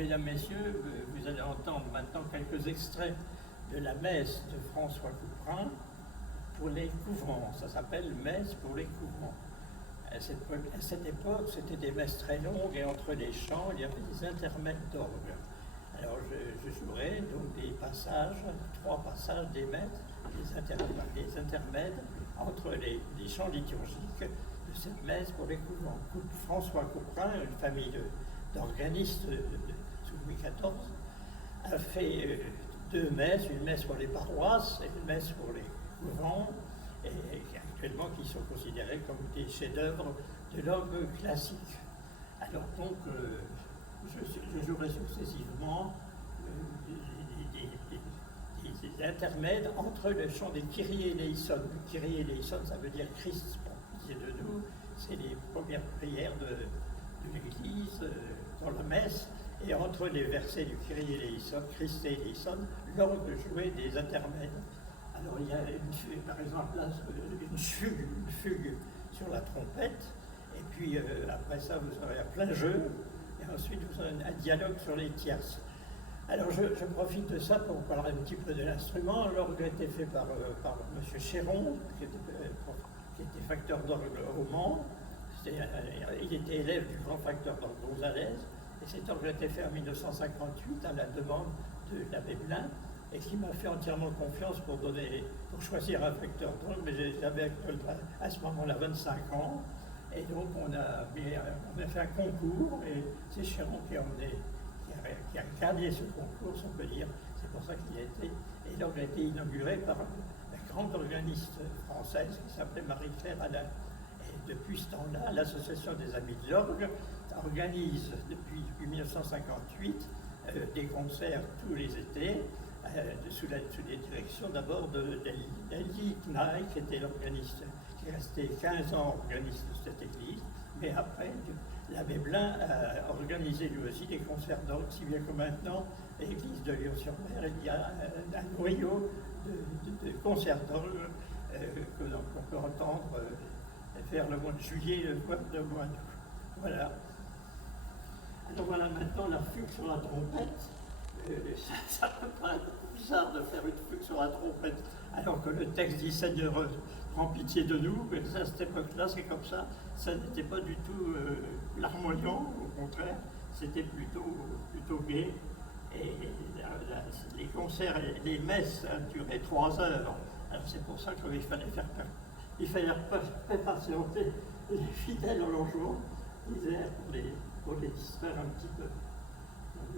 mesdames, messieurs, vous allez entendre maintenant quelques extraits de la messe de François Couperin pour les couvrants. Ça s'appelle messe pour les couvrants. À cette époque, c'était des messes très longues et entre les chants, il y avait des intermèdes d'orgue. Alors je jouerai donc des passages, 3 passages des messes, des intermèdes entre les chants liturgiques de cette messe pour les couvents. François Couperin, une famille d'organistes sous Louis XIV, a fait 2 messes, une messe pour les paroisses et une messe pour les couvents, et actuellement qui sont considérés comme des chefs-d'œuvre de l'orgue classique. Alors donc, je jouerai successivement des intermèdes entre le chant des Kyrie eleison. Kyrie eleison, ça veut dire Christ, pour pitié de nous. C'est les premières prières de l'Église dans la messe. Et entre les versets du Kyrie eleison, Christ eleison, l'orgue jouait des intermèdes. Alors il y a par exemple là, une fugue sur la trompette, et puis après ça vous aurez un plein jeu, et ensuite vous aurez un dialogue sur les tierces. Alors je profite de ça pour parler un petit peu de l'instrument. L'orgue a été fait par M. Chéron, qui était facteur d'orgue au Mans. Il était élève du grand facteur d'orgue Gonzalez, et cet orgue a été fait en 1958 à la demande de l'abbé Blin, et qui m'a fait entièrement confiance pour choisir un facteur d'orgue, mais j'avais à ce moment-là 25 ans, et donc on a fait un concours, et c'est Chéron qui a gagné ce concours, si on peut dire. C'est pour ça qu'il a été. Et l'orgue a été inauguré par la grande organiste française qui s'appelait Marie-Claire Alain. Et depuis ce temps-là, l'Association des Amis de l'Orgue organise depuis 1958 des concerts tous les étés, sous les directions d'abord d'Elie Knaï, qui était l'organiste, qui est resté 15 ans organiste de cette église, mais après, l'abbé Blin a organisé lui aussi des concerts d'orgue, si bien que maintenant, à l'église de Lyon-sur-Mer, il y a un noyau de concerts d'orgue qu'on peut entendre vers le mois de juillet, le mois d'août. Voilà. Alors voilà maintenant la fugue sur la trompette. Ça peut paraître bizarre de faire une fugue sur la trompette, alors que le texte dit Seigneur, prends pitié de nous, mais à cette époque-là, c'est comme ça. Ça n'était pas du tout larmoyant, au contraire, c'était plutôt gai. Et les concerts et les messes duraient 3 heures. Alors c'est pour ça qu'il fallait faire patienter les fidèles au logement, l'hiver, pour les distraire un petit peu.